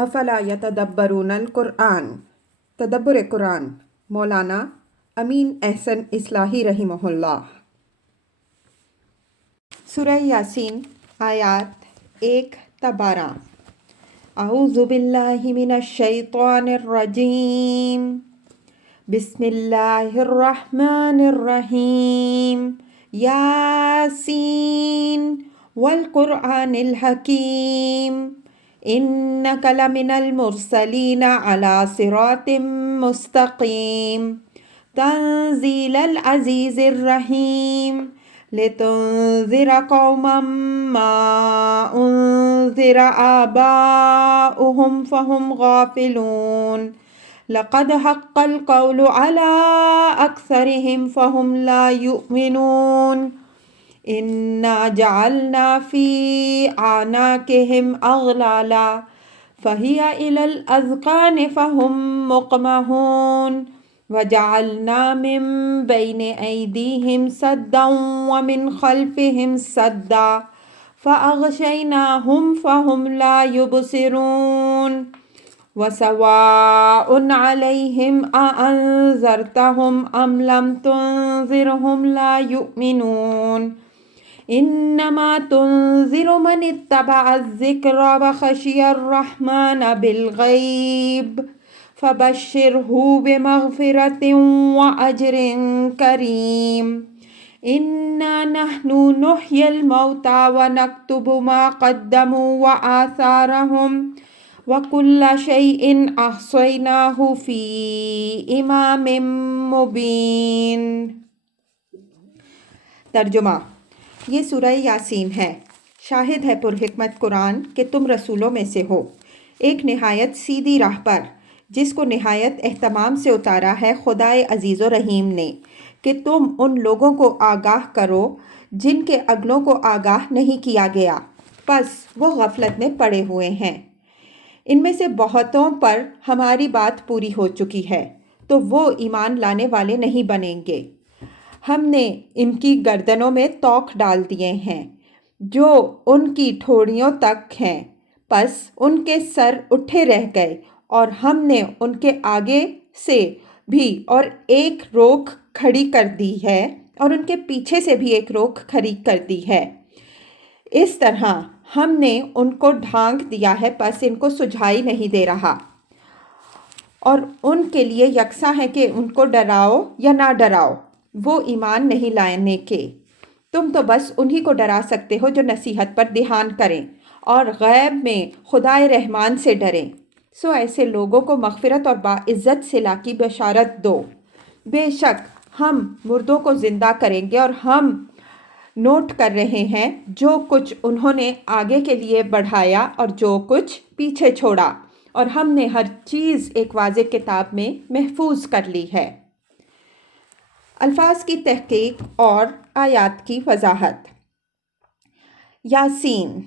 افلا یتدبرون القرآن، تدبر قرآن، مولانا امین احسن اصلاحی رحمہ اللہ۔ سورہ یاسین آیات 1 تا 12۔ اعوذ باللہ من الشیطان الرجیم، بسم اللہ الرحمن الرحیم، یاسین والقرآن الحکیم، انک لمن المرسلین علی صراط مستقیم، تنزیل العزیز الرحیم، لتنذر قوما ما انذر آباؤهم فهم غافلون، لقد حق القول على أكثرهم فهم لا يؤمنون، انا جعلنا في اعناقهم اغلالا فهي الى الاذقان فهم مقمحون، وجعلنا من بين ايديهم سدا ومن خلفهم سدا فاغشيناهم فهم لا يبصرون، وسواء عليهم أأنذرتهم أم لم تنذرهم لا يؤمنون، انما تنذر من اتبع الذکر وخشی الرحمن بالغیب، فبشرہ بمغفرۃ واجر کریم، انا نحن نحیی الموتى ونکتب ما قدموا وآثارهم وَكُلَّ شَيْءٍ أَحْصَيْنَاهُ فِي إِمَامٍ مُبِينٍ۔ ترجمہ۔ یہ سورہ یاسین ہے۔ شاہد ہے پر حکمت قرآن کہ تم رسولوں میں سے ہو، ایک نہایت سیدھی راہ پر، جس کو نہایت اہتمام سے اتارا ہے خدائے عزیز و رحیم نے، کہ تم ان لوگوں کو آگاہ کرو جن کے اگلوں کو آگاہ نہیں کیا گیا، پس وہ غفلت میں پڑے ہوئے ہیں۔ ان میں سے بہتوں پر ہماری بات پوری ہو چکی ہے، تو وہ ایمان لانے والے نہیں بنیں گے۔ ہم نے ان کی گردنوں میں توق ڈال دیے ہیں جو ان کی ٹھوڑیوں تک ہیں، پس ان کے سر اٹھے رہ گئے، اور ہم نے ان کے آگے سے بھی اور ایک روک کھڑی کر دی ہے اور ان کے پیچھے سے بھی ایک روک کھڑی کر دی ہے۔ اس طرح ہم نے ان کو ڈھانک دیا ہے، پس ان کو سجھائی نہیں دے رہا، اور ان کے لیے یکساں ہے کہ ان کو ڈراؤ یا نہ ڈراؤ، وہ ایمان نہیں لانے کے۔ تم تو بس انہی کو ڈرا سکتے ہو جو نصیحت پر دھیان کریں اور غیب میں خدائے رحمان سے ڈریں، سو ایسے لوگوں کو مغفرت اور باعزت صلہ کی بشارت دو۔ بے شک ہم مردوں کو زندہ کریں گے، اور ہم نوٹ کر رہے ہیں جو کچھ انہوں نے آگے کے لیے بڑھایا اور جو کچھ پیچھے چھوڑا، اور ہم نے ہر چیز ایک واضح کتاب میں محفوظ کر لی ہے۔ الفاظ کی تحقیق اور آیات کی وضاحت۔ یاسین،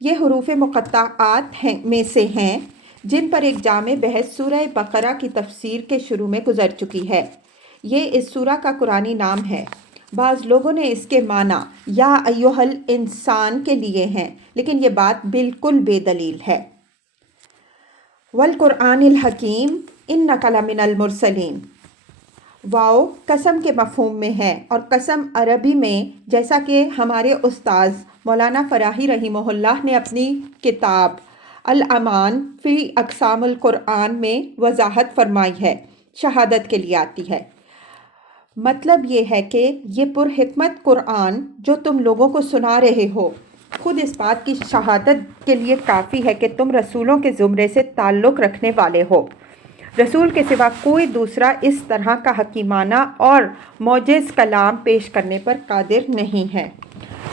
یہ حروف مقطعات میں سے ہیں جن پر ایک جامع بحث سورہ بقرہ کی تفسیر کے شروع میں گزر چکی ہے۔ یہ اس سورہ کا قرآنی نام ہے۔ بعض لوگوں نے اس کے معنی یا ایھا الانسان کے لیے ہیں، لیکن یہ بات بالکل بے دلیل ہے۔ والقرآن الحکیم انک لمن المرسلین، واو قسم کے مفہوم میں ہے، اور قسم عربی میں، جیسا کہ ہمارے استاذ مولانا فراحی رحمہ اللہ نے اپنی کتاب الامان فی اقسام القرآن میں وضاحت فرمائی ہے، شہادت کے لیے آتی ہے۔ مطلب یہ ہے کہ یہ پرحکمت قرآن جو تم لوگوں کو سنا رہے ہو، خود اس بات کی شہادت کے لیے کافی ہے کہ تم رسولوں کے زمرے سے تعلق رکھنے والے ہو۔ رسول کے سوا کوئی دوسرا اس طرح کا حکیمانہ اور موجز کلام پیش کرنے پر قادر نہیں ہے۔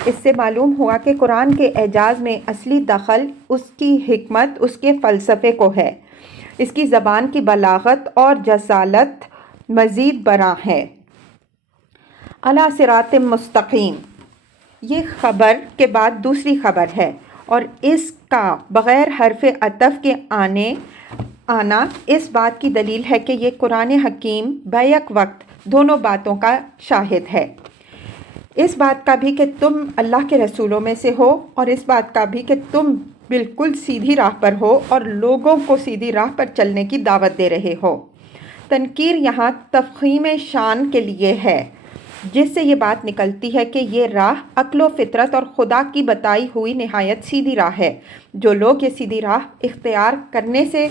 اس سے معلوم ہوا کہ قرآن کے اعجاز میں اصلی دخل اس کی حکمت، اس کے فلسفے کو ہے۔ اس کی زبان کی بلاغت اور جسالت مزید برآں ہے۔ علی صراط مستقیم، یہ خبر کے بعد دوسری خبر ہے، اور اس کا بغیر حرف عطف کے آنا اس بات کی دلیل ہے کہ یہ قرآن حکیم بیک وقت دونوں باتوں کا شاہد ہے، اس بات کا بھی کہ تم اللہ کے رسولوں میں سے ہو، اور اس بات کا بھی کہ تم بالکل سیدھی راہ پر ہو اور لوگوں کو سیدھی راہ پر چلنے کی دعوت دے رہے ہو۔ تنکیر یہاں تفخیم شان کے لیے ہے، جس سے یہ بات نکلتی ہے کہ یہ راہ عقل و فطرت اور خدا کی بتائی ہوئی نہایت سیدھی راہ ہے۔ جو لوگ یہ سیدھی راہ اختیار کرنے سے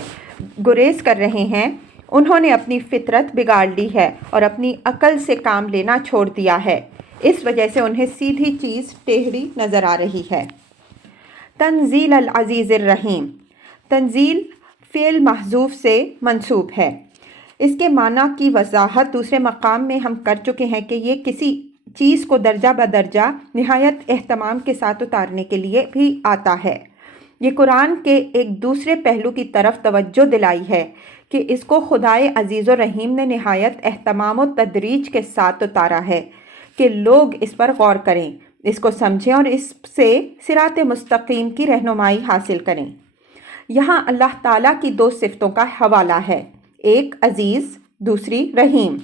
گریز کر رہے ہیں، انہوں نے اپنی فطرت بگاڑ لی ہے اور اپنی عقل سے کام لینا چھوڑ دیا ہے۔ اس وجہ سے انہیں سیدھی چیز ٹیڑھی نظر آ رہی ہے۔ تنزیل العزیز الرحیم۔ تنزیل فعل محذوف سے منسوب ہے۔ اس کے معنی کی وضاحت دوسرے مقام میں ہم کر چکے ہیں کہ یہ کسی چیز کو درجہ بدرجہ نہایت اہتمام کے ساتھ اتارنے کے لیے بھی آتا ہے۔ یہ قرآن کے ایک دوسرے پہلو کی طرف توجہ دلائی ہے کہ اس کو خدائے عزیز و رحیم نے نہایت اہتمام و تدریج کے ساتھ اتارا ہے کہ لوگ اس پر غور کریں، اس کو سمجھیں اور اس سے صراط مستقیم کی رہنمائی حاصل کریں۔ یہاں اللہ تعالیٰ کی دو صفتوں کا حوالہ ہے، ایک عزیز، دوسری رحیم۔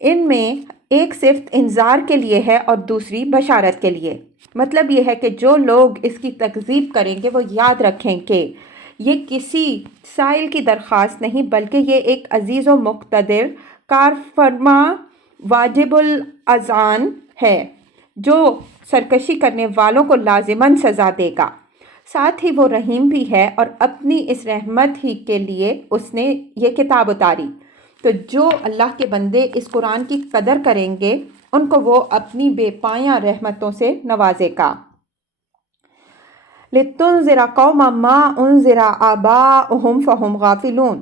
ان میں ایک صفت انذار کے لیے ہے اور دوسری بشارت کے لیے۔ مطلب یہ ہے کہ جو لوگ اس کی تکذیب کریں گے وہ یاد رکھیں کہ یہ کسی سائل کی درخواست نہیں، بلکہ یہ ایک عزیز و مقتدر کار فرما واجب الاذعان ہے جو سرکشی کرنے والوں کو لازماً سزا دے گا۔ ساتھ ہی وہ رحیم بھی ہے اور اپنی اس رحمت ہی کے لیے اس نے یہ کتاب اتاری۔ تو جو اللہ کے بندے اس قرآن کی قدر کریں گے ان کو وہ اپنی بے پایاں رحمتوں سے نوازے گا۔ لِتُنذِرَ قَوْمًا مَا أُنذِرَ آبَاؤُهُمْ فَهُمْ غَافِلُونَ۔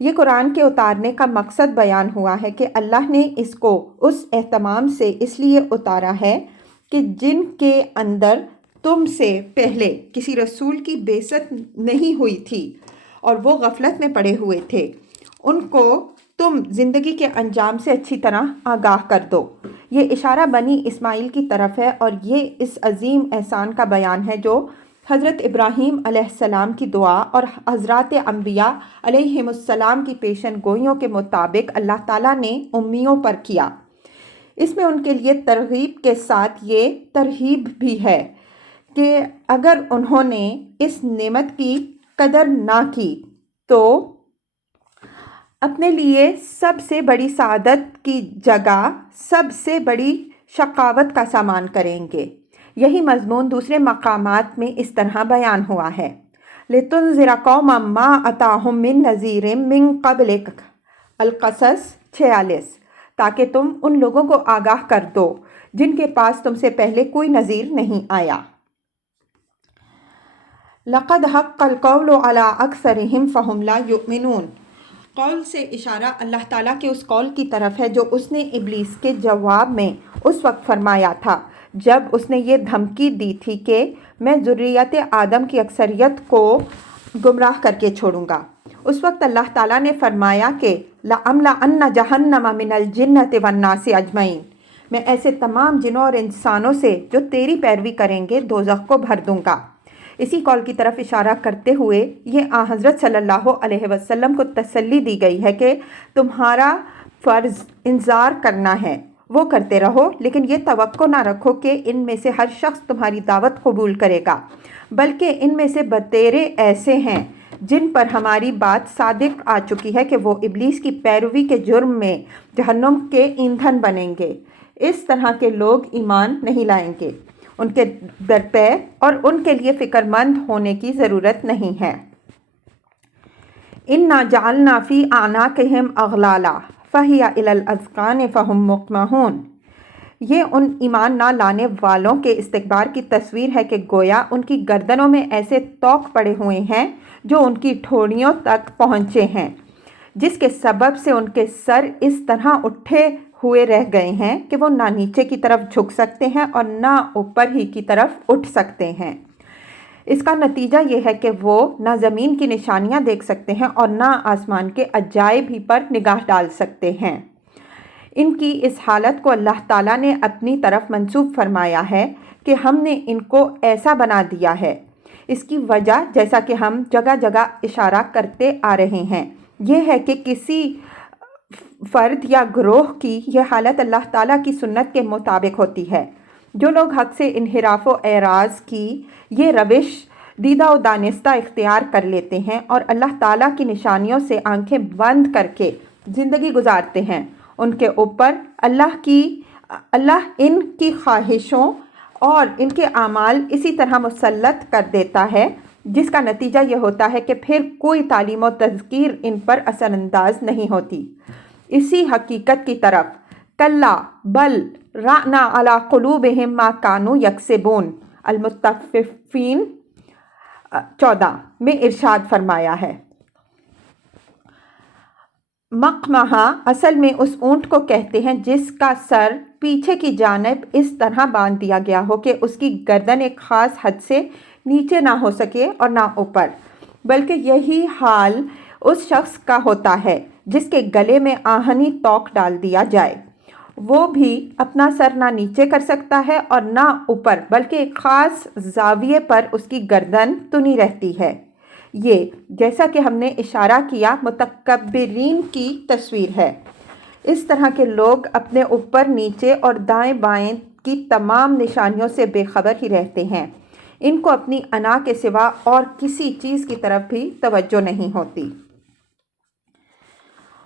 یہ قرآن کے اتارنے کا مقصد بیان ہوا ہے کہ اللہ نے اس کو اس اہتمام سے اس لیے اتارا ہے کہ جن کے اندر تم سے پہلے کسی رسول کی بعثت نہیں ہوئی تھی اور وہ غفلت میں پڑے ہوئے تھے، ان کو تم زندگی کے انجام سے اچھی طرح آگاہ کر دو۔ یہ اشارہ بنی اسماعیل کی طرف ہے اور یہ اس عظیم احسان کا بیان ہے جو حضرت ابراہیم علیہ السلام کی دعا اور حضرات انبیاء علیہم السلام کی پیشن گوئیوں کے مطابق اللہ تعالیٰ نے امیوں پر کیا۔ اس میں ان کے لیے ترغیب کے ساتھ یہ ترہیب بھی ہے کہ اگر انہوں نے اس نعمت کی قدر نہ کی تو اپنے لیے سب سے بڑی سعادت کی جگہ سب سے بڑی شقاوت کا سامان کریں گے۔ یہی مضمون دوسرے مقامات میں اس طرح بیان ہوا ہے۔ لِتُنذِرَ قَوْمًا مَا أَتَاهُم مِّن نَذِيرٍ مِّن قَبْلِكَ القصص 46، تاکہ تم ان لوگوں کو آگاہ کر دو جن کے پاس تم سے پہلے کوئی نذیر نہیں آیا۔ لَقَدْ حَقَّ الْقَوْلُ عَلَىٰ أَكْثَرِهِمْ فَهُمْ لَا يُؤْمِنُونَ۔ قول سے اشارہ اللہ تعالیٰ کے اس قول کی طرف ہے جو اس نے ابلیس کے جواب میں اس وقت فرمایا تھا جب اس نے یہ دھمکی دی تھی کہ میں ذریت آدم کی اکثریت کو گمراہ کر کے چھوڑوں گا۔ اس وقت اللہ تعالیٰ نے فرمایا کہ لَأَمْلَأَنَّ جَهَنَّمَ مِنَ الْجِنَّةِ وَالنَّاسِ أَجْمَعِينَ، میں ایسے تمام جنوں اور انسانوں سے جو تیری پیروی کریں گے دوزخ کو بھر دوں گا۔ اسی قول کی طرف اشارہ کرتے ہوئے یہ حضرت صلی اللہ علیہ وسلم کو تسلی دی گئی ہے کہ تمہارا فرض انذار کرنا ہے، وہ کرتے رہو، لیکن یہ توقع نہ رکھو کہ ان میں سے ہر شخص تمہاری دعوت قبول کرے گا، بلکہ ان میں سے بتیرے ایسے ہیں جن پر ہماری بات صادق آ چکی ہے کہ وہ ابلیس کی پیروی کے جرم میں جہنم کے ایندھن بنیں گے۔ اس طرح کے لوگ ایمان نہیں لائیں گے، ان کے درپے اور ان کے لیے فکر مند ہونے کی ضرورت نہیں ہے۔ اِنَّا جَعَلْنَا فِي أَعْنَاقِهِمْ أَغْلَالًا فَهِيَ إِلَى الْأَذْقَانِ فَهُمْ مُقْمَحُونَ۔ یہ ان ایمان نہ لانے والوں کے استکبار کی تصویر ہے کہ گویا ان کی گردنوں میں ایسے طوق پڑے ہوئے ہیں جو ان کی ٹھوڑیوں تک پہنچے ہیں، جس کے سبب سے ان کے سر اس طرح اٹھے ہوئے رہ گئے ہیں کہ وہ نہ نیچے کی طرف جھک سکتے ہیں اور نہ اوپر ہی کی طرف اٹھ سکتے ہیں۔ اس کا نتیجہ یہ ہے کہ وہ نہ زمین کی نشانیاں دیکھ سکتے ہیں اور نہ آسمان کے عجائب ہی پر نگاہ ڈال سکتے ہیں۔ ان کی اس حالت کو اللہ تعالیٰ نے اپنی طرف منسوب فرمایا ہے کہ ہم نے ان کو ایسا بنا دیا ہے۔ اس کی وجہ جیسا کہ ہم جگہ جگہ اشارہ کرتے آ رہے ہیں یہ ہے کہ کسی فرد یا گروہ کی یہ حالت اللہ تعالیٰ کی سنت کے مطابق ہوتی ہے۔ جو لوگ حق سے انحراف و اعراض کی یہ روش دیدہ و دانستہ اختیار کر لیتے ہیں اور اللہ تعالیٰ کی نشانیوں سے آنکھیں بند کر کے زندگی گزارتے ہیں، ان کے اوپر اللہ ان کی خواہشوں اور ان کے اعمال اسی طرح مسلط کر دیتا ہے، جس کا نتیجہ یہ ہوتا ہے کہ پھر کوئی تعلیم و تذکیر ان پر اثر انداز نہیں ہوتی۔ اسی حقیقت کی طرف کلا بل رأنا علی قلوبہم ما کانوا یکسبون المطففین 14 میں ارشاد فرمایا ہے۔ مقمہا اصل میں اس اونٹ کو کہتے ہیں جس کا سر پیچھے کی جانب اس طرح باندھ دیا گیا ہو کہ اس کی گردن ایک خاص حد سے نیچے نہ ہو سکے اور نہ اوپر، بلکہ یہی حال اس شخص کا ہوتا ہے جس کے گلے میں آہنی توق ڈال دیا جائے، وہ بھی اپنا سر نہ نیچے کر سکتا ہے اور نہ اوپر، بلکہ ایک خاص زاویے پر اس کی گردن تنی رہتی ہے۔ یہ جیسا کہ ہم نے اشارہ کیا متکبرین کی تصویر ہے۔ اس طرح کے لوگ اپنے اوپر نیچے اور دائیں بائیں کی تمام نشانیوں سے بے خبر ہی رہتے ہیں، ان کو اپنی انا کے سوا اور کسی چیز کی طرف بھی توجہ نہیں ہوتی۔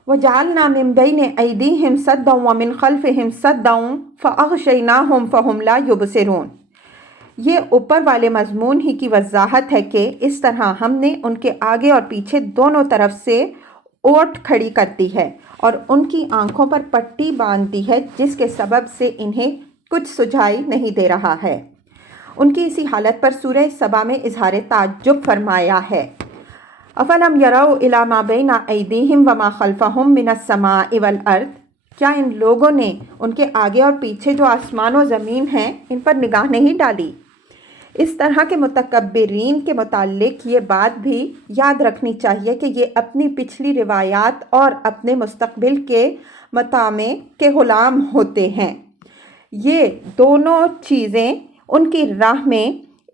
وَجَعَلْنَا مِن بَيْنِ أَيْدِيهِمْ سَدًّا وَمِن خَلْفِهِمْ سَدًّا فَأَغْشَيْنَاهُمْ فَهُمْ لَا يُبْصِرُونَ۔ یہ اوپر والے مضمون ہی کی وضاحت ہے کہ اس طرح ہم نے ان کے آگے اور پیچھے دونوں طرف سے اوٹ کھڑی کرتی ہے اور ان کی آنکھوں پر پٹی باندھ دی ہے، جس کے سبب سے انہیں کچھ سجائی نہیں دے رہا ہے۔ ان کی اسی حالت پر سورہ سبا میں اظہار تعجب فرمایا ہے۔ افلم یروا الی ما بین ایدیہم وما خلفہم من السماء والارض، کیا ان لوگوں نے ان کے آگے اور پیچھے جو آسمان و زمین ہیں ان پر نگاہ نہیں ڈالی؟ اس طرح کے متکبرین کے متعلق یہ بات بھی یاد رکھنی چاہیے کہ یہ اپنی پچھلی روایات اور اپنے مستقبل کے مطامع کے غلام ہوتے ہیں۔ یہ دونوں چیزیں ان کی راہ میں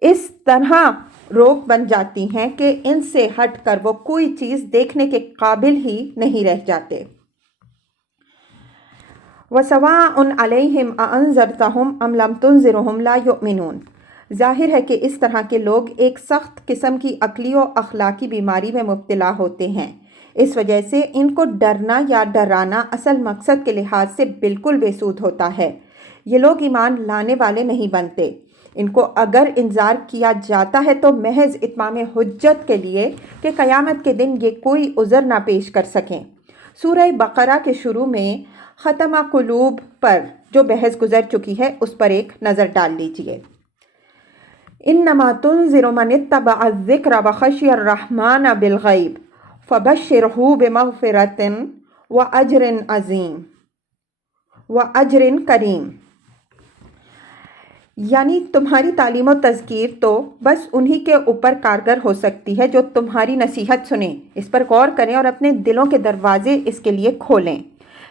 اس طرح روک بن جاتی ہیں کہ ان سے ہٹ کر وہ کوئی چیز دیکھنے کے قابل ہی نہیں رہ جاتے۔ وَسَوَاءٌ عَلَيْهِمْ أَأَنذَرْتَهُمْ أَمْ لَمْ تُنذِرْهُمْ لَا يُؤْمِنُونَ۔ ظاہر ہے کہ اس طرح کے لوگ ایک سخت قسم کی عقلی و اخلاقی بیماری میں مبتلا ہوتے ہیں، اس وجہ سے ان کو ڈرنا یا ڈرانا اصل مقصد کے لحاظ سے بالکل بے سود ہوتا ہے۔ یہ لوگ ایمان لانے والے نہیں بنتے۔ ان کو اگر انذار کیا جاتا ہے تو محض اتمام حجت کے لیے کہ قیامت کے دن یہ کوئی عذر نہ پیش کر سکیں۔ سورہ بقرہ کے شروع میں ختمہ قلوب پر جو بحث گزر چکی ہے اس پر ایک نظر ڈال لیجئے۔ انما تنذر من اتبع الذکر وخشی الرحمن بالغیب فبشرہ بمغفرۃ واجر عظیم واجر کریم۔ یعنی تمہاری تعلیم و تذکیر تو بس انہی کے اوپر کارگر ہو سکتی ہے جو تمہاری نصیحت سنیں، اس پر غور کریں اور اپنے دلوں کے دروازے اس کے لیے کھولیں،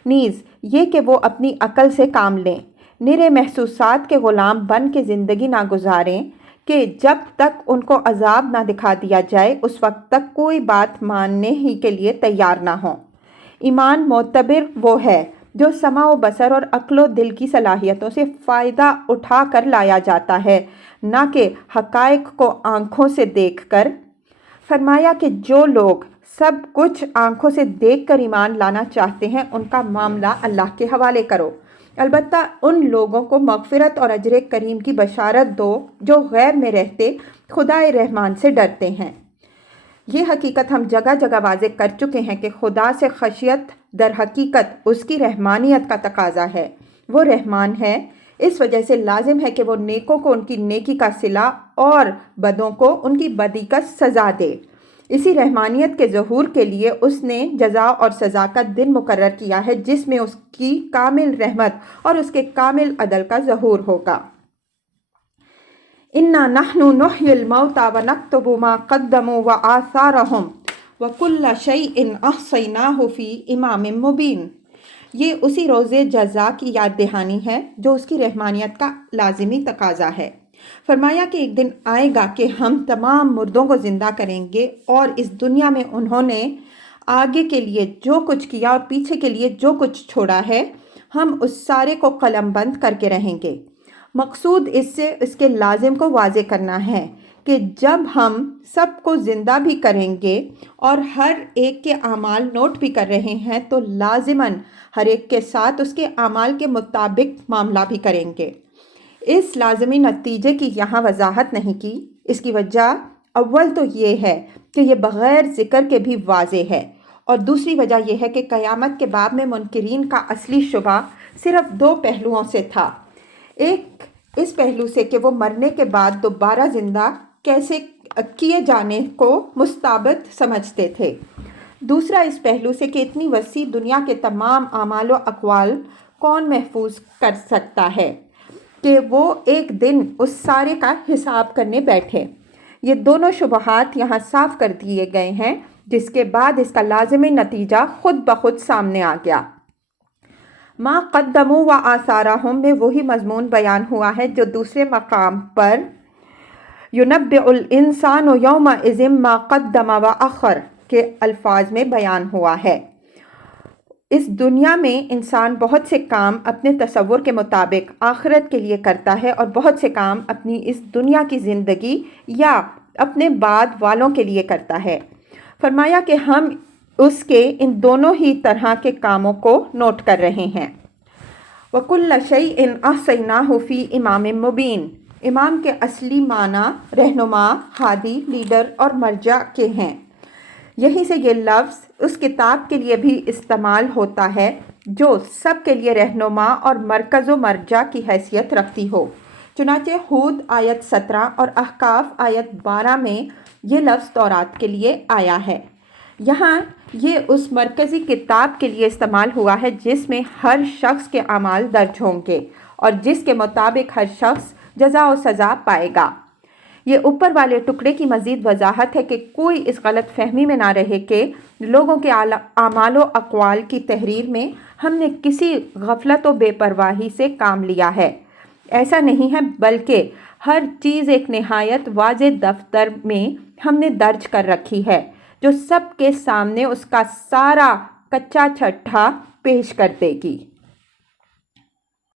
نیز یہ کہ وہ اپنی عقل سے کام لیں، نرے محسوسات کے غلام بن کے زندگی نہ گزاریں کہ جب تک ان کو عذاب نہ دکھا دیا جائے اس وقت تک کوئی بات ماننے ہی کے لیے تیار نہ ہوں۔ ایمان معتبر وہ ہے جو سمع و بصر اور عقل و دل کی صلاحیتوں سے فائدہ اٹھا کر لایا جاتا ہے، نہ کہ حقائق کو آنکھوں سے دیکھ کر۔ فرمایا کہ جو لوگ سب کچھ آنکھوں سے دیکھ کر ایمان لانا چاہتے ہیں ان کا معاملہ اللہ کے حوالے کرو، البتہ ان لوگوں کو مغفرت اور اجر کریم کی بشارت دو جو غیب میں رہتے خدائے رحمان سے ڈرتے ہیں۔ یہ حقیقت ہم جگہ جگہ واضح کر چکے ہیں کہ خدا سے خشیت در حقیقت اس کی رحمانیت کا تقاضا ہے۔ وہ رحمان ہے، اس وجہ سے لازم ہے کہ وہ نیکوں کو ان کی نیکی کا صلہ اور بدوں کو ان کی بدی کا سزا دے۔ اسی رحمانیت کے ظہور کے لیے اس نے جزا اور سزا کا دن مقرر کیا ہے جس میں اس کی کامل رحمت اور اس کے کامل عدل کا ظہور ہوگا۔ اِنَّا نَحْنُ نُحْيِي الْمَوْتَى وَنَكْتُبُ مَا قَدَّمُوا وَآثَارَهُمْ وَكُلَّ شَيْءٍ أَحْصَيْنَاهُ فِي إِمَامٍ مُبِينٍ۔ یہ اسی روز جزا کی یاد دہانی ہے جو اس کی رحمانیت کا لازمی تقاضا ہے۔ فرمایا کہ ایک دن آئے گا کہ ہم تمام مردوں کو زندہ کریں گے اور اس دنیا میں انہوں نے آگے کے لیے جو کچھ کیا اور پیچھے کے لیے جو کچھ چھوڑا ہے ہم اس سارے کو قلم بند کر کے رہیں گے۔ مقصود اس سے اس کے لازم کو واضح کرنا ہے کہ جب ہم سب کو زندہ بھی کریں گے اور ہر ایک کے اعمال نوٹ بھی کر رہے ہیں تو لازماً ہر ایک کے ساتھ اس کے اعمال کے مطابق معاملہ بھی کریں گے۔ اس لازمی نتیجے کی یہاں وضاحت نہیں کی۔ اس کی وجہ اول تو یہ ہے کہ یہ بغیر ذکر کے بھی واضح ہے، اور دوسری وجہ یہ ہے کہ قیامت کے باب میں منکرین کا اصلی شبہ صرف دو پہلوؤں سے تھا۔ ایک اس پہلو سے کہ وہ مرنے کے بعد دوبارہ زندہ کیسے کیے جانے کو مستبد سمجھتے تھے، دوسرا اس پہلو سے کہ اتنی وسیع دنیا کے تمام اعمال و اقوال کون محفوظ کر سکتا ہے کہ وہ ایک دن اس سارے کا حساب کرنے بیٹھے۔ یہ دونوں شبہات یہاں صاف کر دیے گئے ہیں، جس کے بعد اس کا لازمی نتیجہ خود بخود سامنے آ گیا۔ ما قدموا و آثارہم میں وہی مضمون بیان ہوا ہے جو دوسرے مقام پر يُنَبِّئُ الْإِنسَانُ يَوْمَئِذٍ مَا قَدَّمَ وَأَخَّرَ کے الفاظ میں بیان ہوا ہے۔ اس دنیا میں انسان بہت سے کام اپنے تصور کے مطابق آخرت کے لیے کرتا ہے اور بہت سے کام اپنی اس دنیا کی زندگی یا اپنے بعد والوں کے لیے کرتا ہے۔ فرمایا کہ ہم اس کے ان دونوں ہی طرح کے کاموں کو نوٹ کر رہے ہیں۔ وَكُلَّ شَيْءٍ أَحْصَيْنَاهُ فِي إِمَامٍ مُبِينٍ، امام کے اصلی معنی رہنما، ہادی، لیڈر اور مرجع کے ہیں۔ یہیں سے یہ لفظ اس کتاب کے لیے بھی استعمال ہوتا ہے جو سب کے لیے رہنما اور مرکز و مرجع کی حیثیت رکھتی ہو۔ چنانچہ ہود آیت 17 اور احقاف آیت 12 میں یہ لفظ تورات کے لیے آیا ہے۔ یہاں یہ اس مرکزی کتاب کے لیے استعمال ہوا ہے جس میں ہر شخص کے اعمال درج ہوں گے اور جس کے مطابق ہر شخص جزا و سزا پائے گا۔ یہ اوپر والے ٹکڑے کی مزید وضاحت ہے کہ کوئی اس غلط فہمی میں نہ رہے کہ لوگوں کے اعمال و اقوال کی تحریر میں ہم نے کسی غفلت و بے پرواہی سے کام لیا ہے۔ ایسا نہیں ہے، بلکہ ہر چیز ایک نہایت واضح دفتر میں ہم نے درج کر رکھی ہے جو سب کے سامنے اس کا سارا کچا چھٹا پیش کر دے گی۔